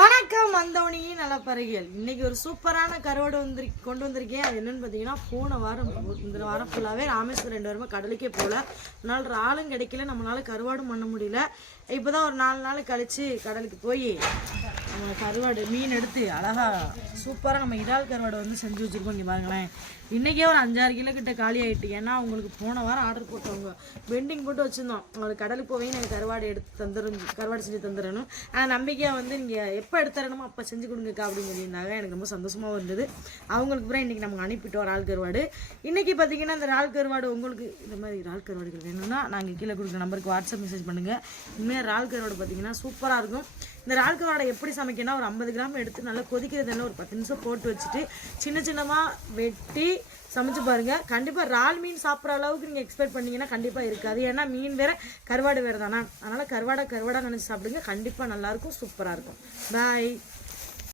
வணக்கம் வந்தவனையும் நல்ல பறவைகள் இன்னைக்கு ஒரு சூப்பரான கருவாடு வந்து கொண்டு வந்திருக்கேன். அது என்னன்னு பார்த்தீங்கன்னா போன வாரம் இந்த வாரம் ஃபுல்லாகவே ராமேஸ்வரம் ரெண்டு வாரமாக கடலுக்கே போகல அதனால் ஒரு ஆளும் கிடைக்கல. நம்மளால கருவாடும் பண்ண முடியல. இப்போதான் ஒரு நாலு நாள் கழிச்சு கடலுக்கு போய் நம்ம கருவாடு மீன் எடுத்து அழகா சூப்பராக நம்ம இறால் கருவாடை வந்து செஞ்சு வச்சுருக்கோம் இங்கே பாருங்களேன். இன்றைக்கே ஒரு அஞ்சாறு கிலோ கிட்ட காலி ஆகிட்டு ஏன்னா அவங்களுக்கு போன வாரம் ஆர்டர் போட்டவங்க. பெண்டிங் போட்டு வச்சுருந்தோம். அவங்களுக்கு கடலுக்கு போய் நாங்கள் கருவாடு எடுத்து தந்துடும் கருவாடு செஞ்சு தந்துடணும் ஆனால் நம்பிக்கையாக வந்து நீங்கள் எப்போ எடுத்துறணுமோ அப்போ செஞ்சு கொடுங்கக்கா அப்படின்னு சொல்லியிருந்தாங்க. எனக்கு ரொம்ப சந்தோஷமாக இருந்தது அவங்களுக்கு அப்புறம் இன்றைக்கி நம்ம அனுப்பிட்டோம் இறால் கருவாடு. இன்றைக்கி பார்த்தீங்கன்னா இந்த இறால் கருவாடு உங்களுக்கு இந்த மாதிரி இறால் கருவாடுகள் வேணும்னா நாங்கள் கீழே கொடுக்குற நம்பருக்கு வாட்ஸ்அப் மெசேஜ் பண்ணுங்கள் உண்மையாக இறால் கருவாடு பார்த்தீங்கன்னா சூப்பராக இருக்கும். இந்த இறால் கருவாடை எப்படி சமைக்கணும் ஒரு ஐம்பது கிராம் எடுத்து நல்லா கொதிக்கிற ஒரு பத்து நிமிஷம் போட்டு வச்சுட்டு சின்ன சின்னமாக வெட்டி சமைச்சு பாருங்க. கண்டிப்பாக இறால் மீன் சாப்பிட்ற அளவுக்கு நீங்கள் எக்ஸ்பெக்ட் பண்ணீங்கன்னா கண்டிப்பாக இருக்காது. ஏன்னா மீன் வேற கருவாடு வேறு தானே அதனால் கருவாடை கருவாடா நினச்சி சாப்பிடுங்க. கண்டிப்பாக நல்லாயிருக்கும் சூப்பராக இருக்கும். பாய்